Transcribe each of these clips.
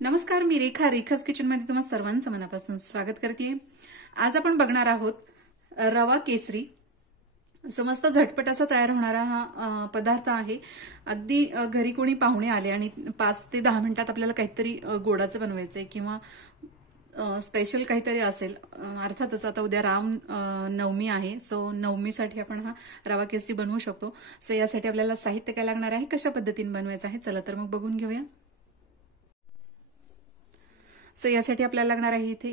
नमस्कार, मी रेखा रेखाच किचन मध्ये तुम्हा सर्वांचं मनापासून स्वागत करते। आज आपण बघणार आहोत रवा केसरी। मस्त झटपट असा तयार होणारा हा पदार्थ आहे। अगदी घरी कोणी पाहुणे आले आणि 5 ते 10 मिनिटात आपल्याला काहीतरी गोडाचं बनवायचंय किंवा स्पेशल काहीतरी असेल। अर्थातच आता उद्या राम नवमी आहे, सो नवमीसाठी आपण हा रवा केसरी बनवू शकतो। सो यासाठी आपल्याला साहित्य काय लागणार आहे, कशा पद्धतीने बनवायचं आहे, चला तर मग बघून घेऊया। सो यासाठी आपल्याला लागणार आहे इथे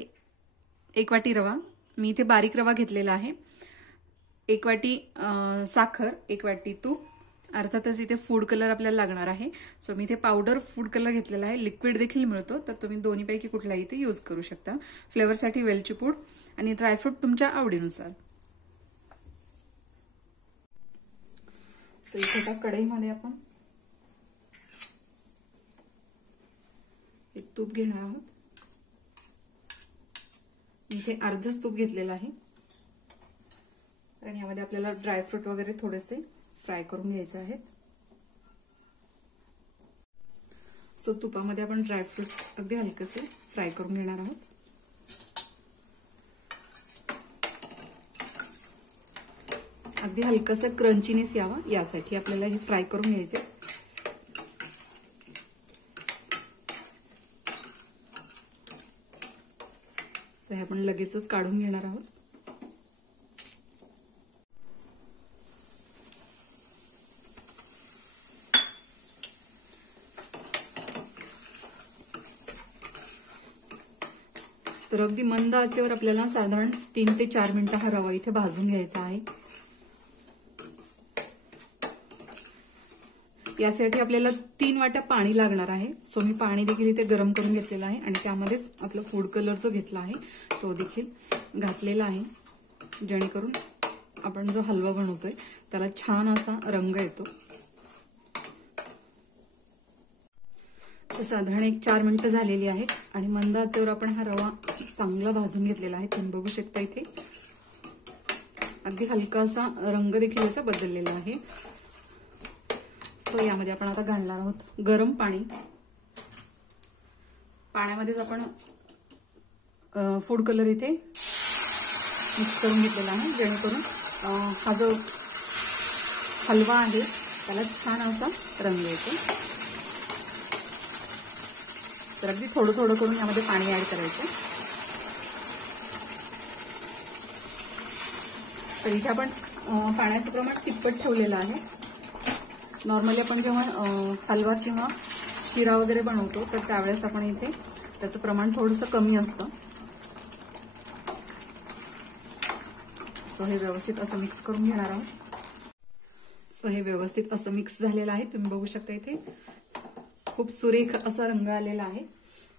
1 वाटी रवा। मी इथे बारीक रवा घेतलेला आहे। 1 वाटी साखर, 1 वाटी तूप, अर्थातच इथे फूड कलर आपल्याला लागणार आहे। सो मी इथे पावडर फूड कलर घेतलेला आहे, लिक्विड देखील मिळतो, तर तुम्ही दोन्हीपैकी कुठलाही इथे यूज करू शकता। फ्लेवरसाठी वेलची पूड आणि ड्रायफ्रूट तुमच्या आवडीनुसार। सो इथे आता कढईमध्ये आपण एक तूप घेणार आहोत। इथे अर्धच तूप घेतलेलं आहे आणि यामध्ये आपल्याला ड्रायफ्रूट वगैरे थोडेसे फ्राय करून घ्यायचे आहेत। सो तुपामध्ये आपण ड्रायफ्रूट अगदी हलकेसे फ्राय करून घेणार आहोत। अगदी हलकासा क्रंचीनेस यावा यासाठी आपल्याला हे फ्राय करून घ्यायचे। सो हे आपण लगेचच काढून घेणार आहोत। तर अगदी मंद आचेवर आपल्याला साधारण 3 ते 4 मिनिटं हा रवा इथे भाजून घ्यायचा आहे। यासाठी आपल्याला 3 वाट्या पाणी लागणार आहे। सो मी पाणी देखील इथे गरम करून घेतलेलं आहे आणि त्यामध्येच आपला फूड कलर जो घेतला आहे तो देखील घातलेला आहे, जेणेकरून आपण जो हलवा बनवतोय त्याला छान असा रंग येतो। साधारण 1-4 मिनिटं झालेली आहेत आणि मंद आचेवर आपण हा रवा चांगला भाजून घेतलेला आहे। तुम्ही बघू शकता इथे अगदी हलका असा रंग देखील असा बदललेला आहे। सो यामध्ये आपण आता घालणार आहोत गरम पाणी। पाण्यामध्येच आपण फूड कलर इथे मिक्स करून घेतलेला आहे, जेणेकरून हा जो हलवा आहे त्याला छान असा रंग येतो। तर अगदी थोडं थोडं करून यामध्ये पाणी ऍड करायचं। तर इथे आपण पाण्याचं प्रमाण तिप्पट ठेवलेलं आहे। नॉर्मली आपण जेव्हा हलवा किंवा शिरा वगैरे बनवतो तर त्यावेळेस आपण इथे त्याचं प्रमाण थोडंसं कमी असतं। सो हे व्यवस्थित असं मिक्स करून घेणार आहोत। सो हे व्यवस्थित असं मिक्स झालेलं आहे। तुम्ही बघू शकता इथे खूप सुरेख असा रंग आलेला आहे।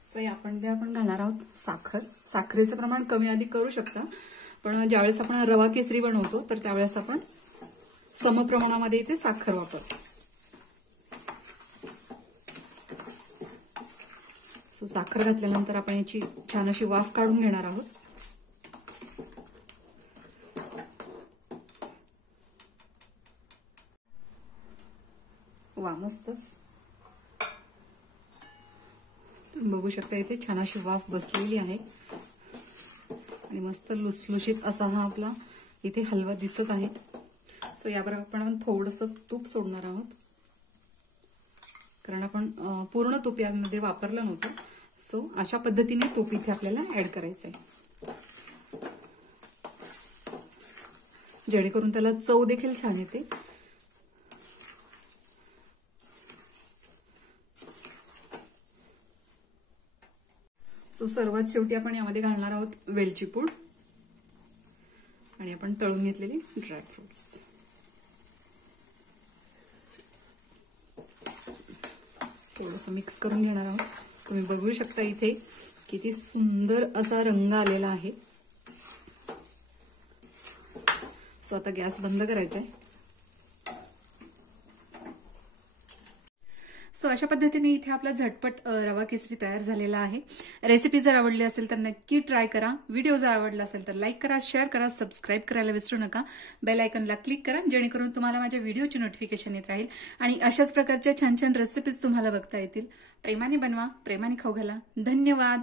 सो आपण घालणार आहोत साखर। साखरेचं प्रमाण कमी अधिक करू शकता, पण ज्यावेळेस आपण रवा केसरी बनवतो तर त्यावेळेस आपण समप्रमाणामध्ये इथे साखर वापरतो। सो साखर घातल्यानंतर आपण याची छान अशी वाफ काढून घेणार आहोत। वा, मस्तच बघू शकता इथे छान अशी वाफ बसलेली आहे आणि मस्त लुसलुशीत असा हा आपला इथे हलवा दिसत आहे। सो याबरोबर आपण थोडंसं तूप सोडणार आहोत, कारण आपण पूर्ण तूप यामध्ये वापरलं नव्हतं। सो अशा पद्धतीने तूप इथे आपल्याला ऍड करायचं आहे, जेणेकरून त्याला चव देखील छान येते। सो सर्वात शेवटी आपण यामध्ये घालणार आहोत वेलची पूड आणि आपण तळून घेतलेले ड्रायफ्रुट्स। थोडंसं मिक्स करून घेणार आहोत। तुम्ही बघू शकता इथे किती सुंदर असा रंग आलेला आहे। सो आता गॅस बंद करायचा आहे। सो अशा पद्धतीने इथे आपला झटपट रवा केसरी तयार झालेला आहे। रेसिपी जर आवडली असेल तर नक्की ट्राय करा। व्हिडिओ जर आवडला असेल तर लाईक करा, शेअर करा, सबस्क्राईब करायला विसरू नका। बेल आयकॉनला क्लिक करा जेणेकरून तुम्हाला माझ्या व्हिडिओची नोटिफिकेशन येत राहील आणि अशाच प्रकारच्या छान छान रेसिपीज तुम्हाला बघता येतील। प्रेमाने बनवा, प्रेमाने खाऊ घाला। धन्यवाद।